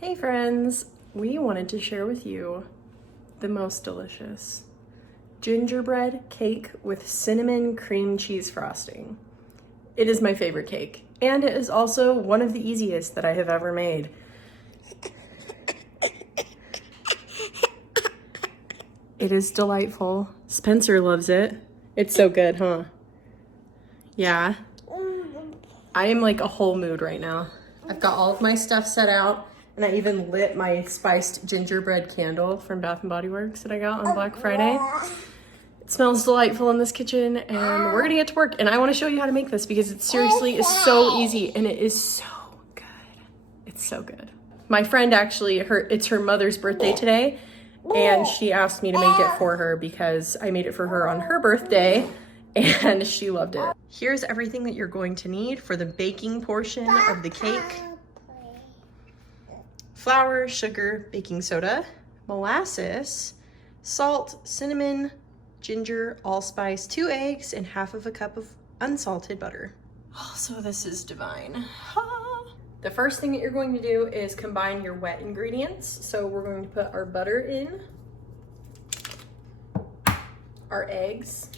Hey friends, we wanted to share with you the most delicious gingerbread cake with cinnamon cream cheese frosting. It is my favorite cake, and it is also one of the easiest that I have ever made. It is delightful. Spencer loves it. It's so good, huh? Yeah. I am like a whole mood right now. I've got all of my stuff set out. And I even lit my spiced gingerbread candle from Bath & Body Works that I got on Black Friday. It smells delightful in this kitchen, and we're gonna get to work. And I wanna show you how to make this because it seriously is so easy and it is so good. It's so good. My friend actually, it's her mother's birthday today, and she asked me to make it for her because I made it for her on her birthday and she loved it. Here's everything that you're going to need for the baking portion of the cake. Flour, sugar, baking soda, molasses, salt, cinnamon, ginger, allspice, 2 eggs, and half of a cup of unsalted butter. Also, this is divine. The first thing that you're going to do is combine your wet ingredients. So we're going to put our butter in, our eggs,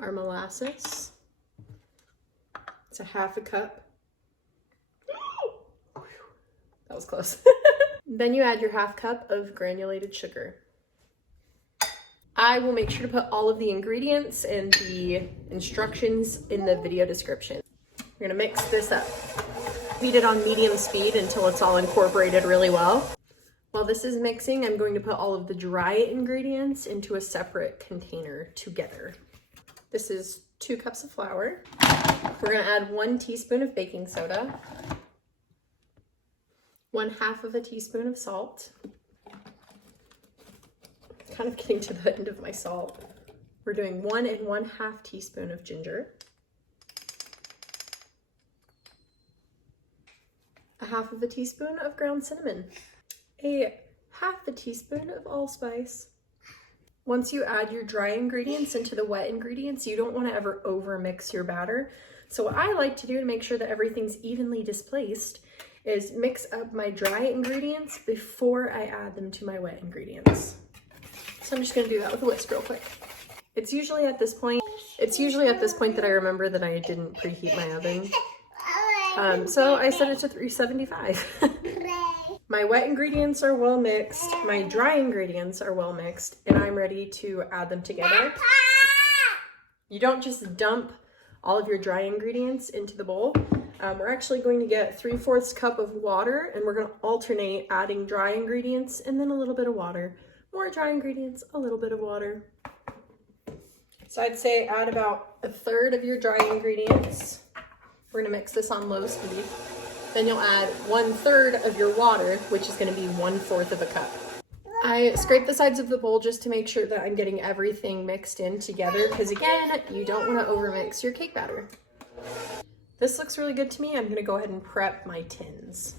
our molasses. It's a half a cup. That was close. Then you add your half cup of granulated sugar. I will make sure to put all of the ingredients and the instructions in the video description. We're gonna mix this up. Heat it on medium speed until it's all incorporated really well. While this is mixing, I'm going to put all of the dry ingredients into a separate container together. This is 2 cups of flour. We're gonna add 1 teaspoon of baking soda, 1/2 of a teaspoon of salt. Kind of getting to the end of my salt. We're doing 1 1/2 teaspoon of ginger, 1/2 of a teaspoon of ground cinnamon, 1/2 a teaspoon of allspice. Once you add your dry ingredients into the wet ingredients, you don't want to ever over mix your batter. So what I like to do to make sure that everything's evenly displaced is mix up my dry ingredients before I add them to my wet ingredients. So I'm just gonna do that with a whisk real quick. It's usually at this point that I remember that I didn't preheat my oven. So I set it to 375. My wet ingredients are well mixed, my dry ingredients are well mixed, and I'm ready to add them together. You don't just dump all of your dry ingredients into the bowl. We're actually going to get 3/4 cup of water, and we're going to alternate adding dry ingredients and then a little bit of water. More dry ingredients, a little bit of water. So I'd say add about 1/3 of your dry ingredients. We're going to mix this on low speed. Then you'll add 1/3 of your water, which is going to be 1/4 of a cup. I scrape the sides of the bowl just to make sure that I'm getting everything mixed in together, because again, you don't want to overmix your cake batter. This looks really good to me. I'm gonna go ahead and prep my tins.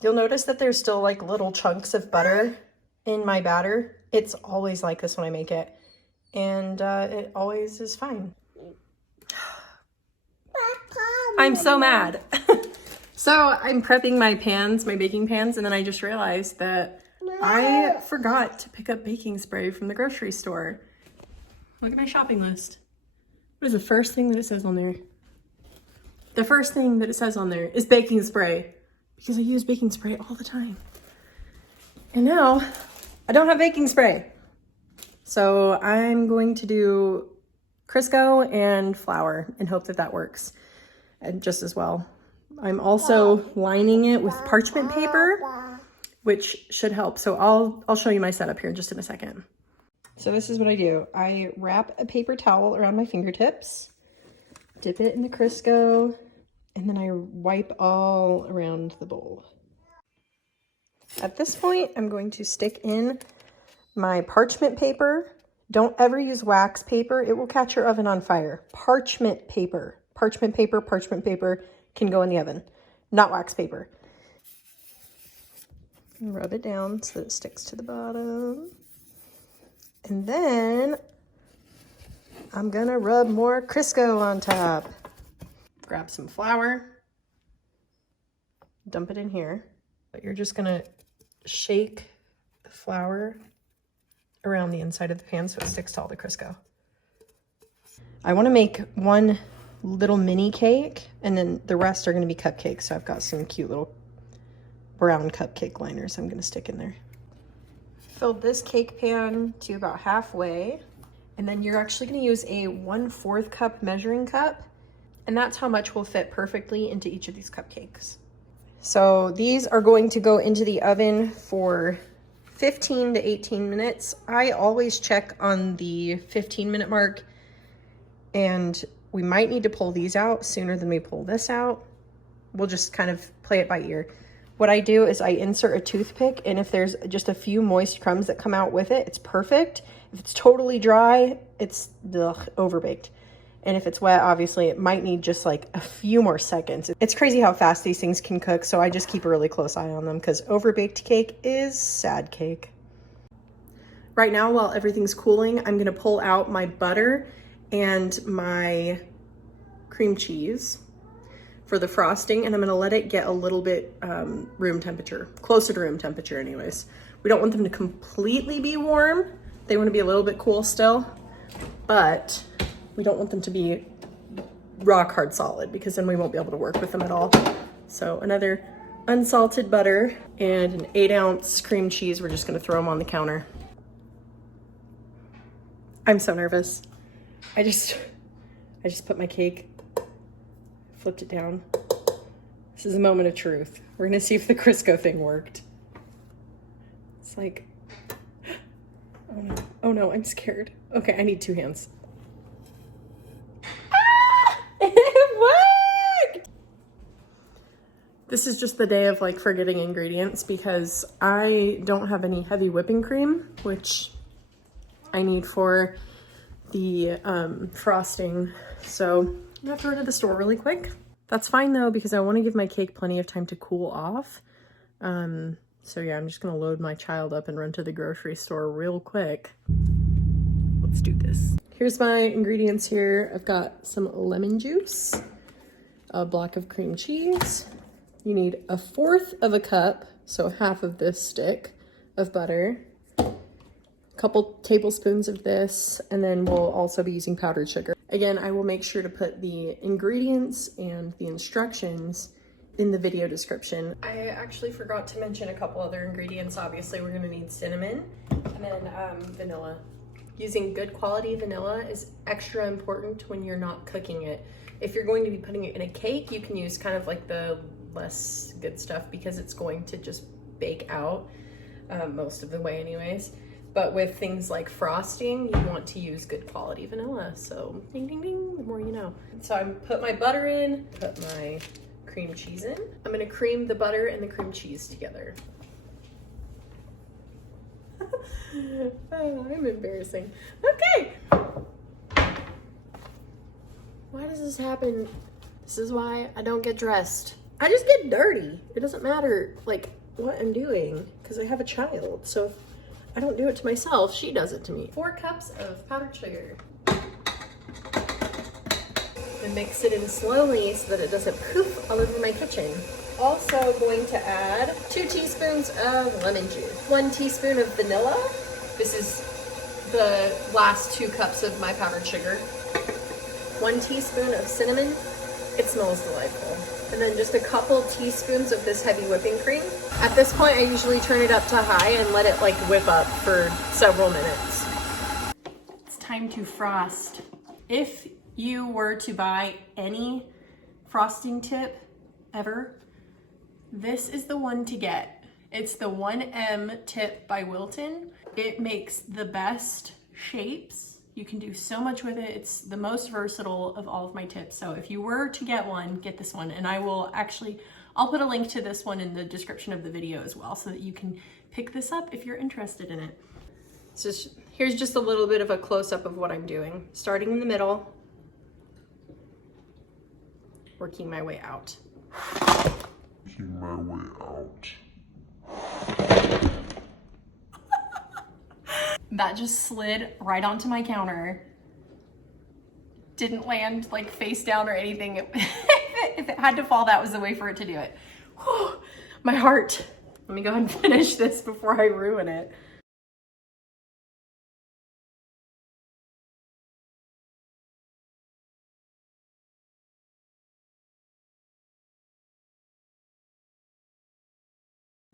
You'll notice that there's still like little chunks of butter in my batter. It's always like this when I make it, and it always is fine. I'm so mad. So I'm prepping my pans, my baking pans, and then I just realized that I forgot to pick up baking spray from the grocery store. Look at my shopping list. What is the first thing that it says on there? The first thing that it says on there is baking spray, because I use baking spray all the time. And now I don't have baking spray. So I'm going to do Crisco and flour and hope that that works and just as well. I'm also lining it with parchment paper, which should help. So I'll show you my setup here just in a second. So this is what I do. I wrap a paper towel around my fingertips, dip it in the Crisco, and then I wipe all around the bowl. At this point, I'm going to stick in my parchment paper. Don't ever use wax paper. It will catch your oven on fire. Parchment paper. Parchment paper can go in the oven, not wax paper. Rub it down so that it sticks to the bottom. And then I'm gonna rub more Crisco on top. Grab some flour, dump it in here. But you're just gonna shake the flour around the inside of the pan so it sticks to all the Crisco. I want to make one little mini cake, and then the rest are going to be cupcakes. So I've got some cute little brown cupcake liners I'm going to stick in there. Filled this cake pan to about halfway, and then you're actually going to use a 1/4 cup measuring cup, and that's how much will fit perfectly into each of these cupcakes. So these are going to go into the oven for 15 to 18 minutes. I always check on the 15-minute mark, and we might need to pull these out sooner than we pull this out. We'll just kind of play it by ear. What I do is I insert a toothpick, and if there's just a few moist crumbs that come out with it, it's perfect. If it's totally dry, it's overbaked. And if it's wet, obviously it might need just like a few more seconds. It's crazy how fast these things can cook, so I just keep a really close eye on them because overbaked cake is sad cake. Right now, while everything's cooling, I'm gonna pull out my butter and my cream cheese for the frosting, and I'm gonna let it get a little bit room temperature, closer to room temperature anyways. We don't want them to completely be warm. They wanna be a little bit cool still, but we don't want them to be rock hard solid because then we won't be able to work with them at all. So another unsalted butter and an 8-ounce cream cheese. We're just gonna throw them on the counter. I'm so nervous. I just put my cake, flipped it down. This is a moment of truth. We're gonna see if the Crisco thing worked. It's like, oh no, I'm scared. Okay, I need 2 hands. Ah! It worked! This is just the day of like forgetting ingredients because I don't have any heavy whipping cream, which I need for the frosting. So I'm gonna have to run to the store really quick. That's fine though, because I want to give my cake plenty of time to cool off. So yeah, I'm just gonna load my child up and run to the grocery store real quick. Let's do this. Here's my ingredients here. I've got some lemon juice, a block of cream cheese. You need 1/4 cup, so half of this stick of butter, couple tablespoons of this, and then we'll also be using powdered sugar. Again, I will make sure to put the ingredients and the instructions in the video description. I actually forgot to mention a couple other ingredients. Obviously, we're gonna need cinnamon and then vanilla. Using good quality vanilla is extra important when you're not cooking it. If you're going to be putting it in a cake, you can use kind of like the less good stuff because it's going to just bake out most of the way anyways. But with things like frosting, you want to use good quality vanilla. So ding, ding, ding, the more you know. So I put my butter in, put my cream cheese in. I'm gonna cream the butter and the cream cheese together. Oh, I'm embarrassing. Okay. Why does this happen? This is why I don't get dressed. I just get dirty. It doesn't matter like what I'm doing because I have a child. So I don't do it to myself, she does it to me. 4 cups of powdered sugar. And mix it in slowly so that it doesn't poof all over my kitchen. Also going to add 2 teaspoons of lemon juice, 1 teaspoon of vanilla. This is the last 2 cups of my powdered sugar. 1 teaspoon of cinnamon. It smells delightful. And then just a couple teaspoons of this heavy whipping cream. At this point, I usually turn it up to high and let it like whip up for several minutes. It's time to frost. If you were to buy any frosting tip ever, this is the one to get. It's the 1M tip by Wilton. It makes the best shapes. You can do so much with it. It's the most versatile of all of my tips. So if you were to get one, get this one. And I'll put a link to this one in the description of the video as well so that you can pick this up if you're interested in it. So here's just a little bit of a close-up of what I'm doing. Starting in the middle, working my way out. Working my way out. That just slid right onto my counter. Didn't land like face down or anything. If it had to fall, that was the way for it to do it. Whew, my heart. Let me go ahead and finish this before I ruin it.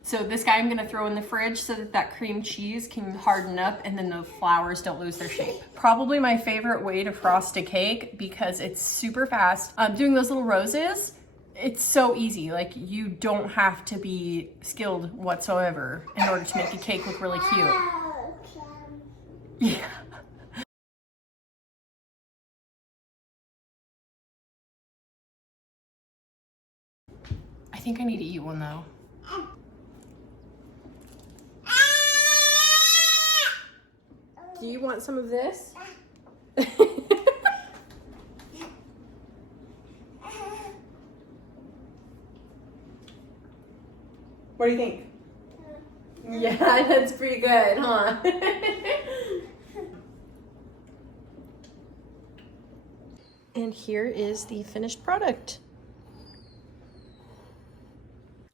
So this guy I'm gonna throw in the fridge so that that cream cheese can harden up and then the flowers don't lose their shape. Probably my favorite way to frost a cake because it's super fast. Doing those little roses, it's so easy. Like you don't have to be skilled whatsoever in order to make a cake look really cute. Yeah. I think I need to eat one though. Do you want some of this? What do you think? Yeah, that's pretty good, huh? And here is the finished product.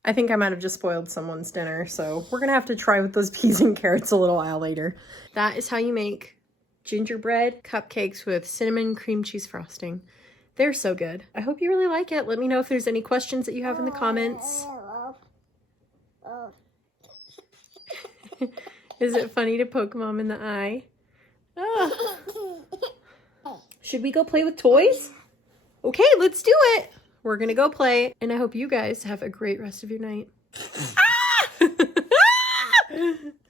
I think I might have just spoiled someone's dinner, so we're gonna have to try with those peas and carrots a little while later. That is how you make gingerbread cupcakes with cinnamon cream cheese frosting. They're so good. I hope you really like it. Let me know if there's any questions that you have in the comments. Is it funny to poke Mom in the eye? Oh. Should we go play with toys? Okay, let's do it. We're gonna go play, and I hope you guys have a great rest of your night. Ah!